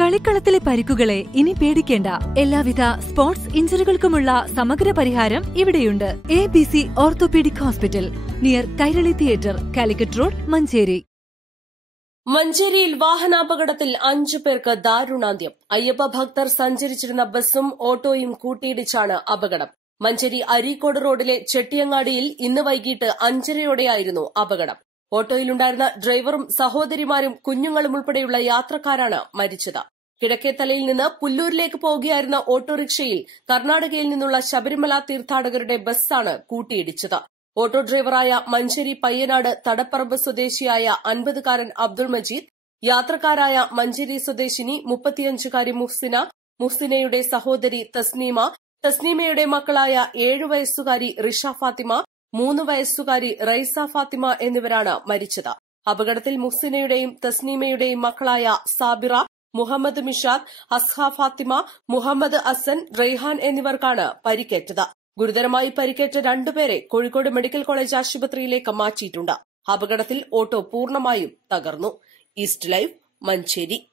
കളിക്കളത്തിലെ പരിക്കുകളെ ഇനി പേടിക്കേണ്ട. എല്ലാവിധ സ്പോർട്സ് ഇഞ്ചുറികൾക്കുമുള്ള സമഗ്ര പരിഹാരം ഇവിടെയുണ്ട്. A B C orthopaedic hospital near Kairali theatre Calicut road Manjeri. മഞ്ചേരിയിൽ വാഹനാപകടത്തിൽ അഞ്ചു പേർക്ക് ദാരുണാന്ത്യം. അയ്യപ്പ ഭക്തർ സഞ്ചരിച്ചിരുന്ന ബസ്സും ഓട്ടോയും കൂട്ടിയിടിച്ചാണ് അപകടം. മഞ്ചേരി അരീക്കോട് റോഡിലെ ചെട്ടിയങ്ങാടിയിൽ ഇന്ന് വൈകിട്ട് അഞ്ചരയോടെയായിരുന്നു അപകടം. ഓട്ടോയിലുണ്ടായിരുന്ന ഡ്രൈവറും സഹോദരിമാരും കുഞ്ഞുങ്ങളും ഉൾപ്പെടെയുള്ള യാത്രക്കാരാണ് മരിച്ചത്. കിഴക്കേത്തലയിൽ നിന്ന് പുല്ലൂരിലേക്ക് പോവുകയായിരുന്ന ഓട്ടോറിക്ഷയിൽ കർണാടകയിൽ നിന്നുള്ള ശബരിമല തീർത്ഥാടകരുടെ ബസ്സാണ് കൂട്ടിയിടിച്ചത്. ഓട്ടോ ഡ്രൈവറായ മഞ്ചേരി പയ്യനാട് തടപ്പറമ്പ് സ്വദേശിയായ അൻപതുകാരൻ അബ്ദുൾ മജീദ് യാത്രക്കാരായ മഞ്ചേരി സ്വദേശിനി മുപ്പത്തിയഞ്ചുകാരി മുഹ്സിന മുഹ്സിനയുടെ സഹോദരി തസ്നീമ തസ്നീമയുടെ മക്കളായ ഏഴു വയസ്സുകാരി റിഷ ഫാത്തിമ മൂന്ന് വയസ്സുകാരി റൈസ ഫാത്തിമ എന്നിവരാണ് മരിച്ചത്. അപകടത്തിൽ മുഹ്സിനയുടെയും തസ്നീമയുടെയും മക്കളായ സാബിറ മുഹമ്മദ് മിഷാദ് അസ്ഹ ഫാത്തിമ മുഹമ്മദ് അസൻ റെയ്ഹാൻ എന്നിവർക്കാണ് പരിക്കേറ്റത്. ഗുരുതരമായി പരിക്കേറ്റ രണ്ടുപേരെ കോഴിക്കോട് മെഡിക്കൽ കോളേജ് ആശുപത്രിയിലേക്ക് മാറ്റിയിട്ടുണ്ട്. അപകടത്തിൽ ഓട്ടോ പൂർണമായും തകർന്നു. East live Manjeri.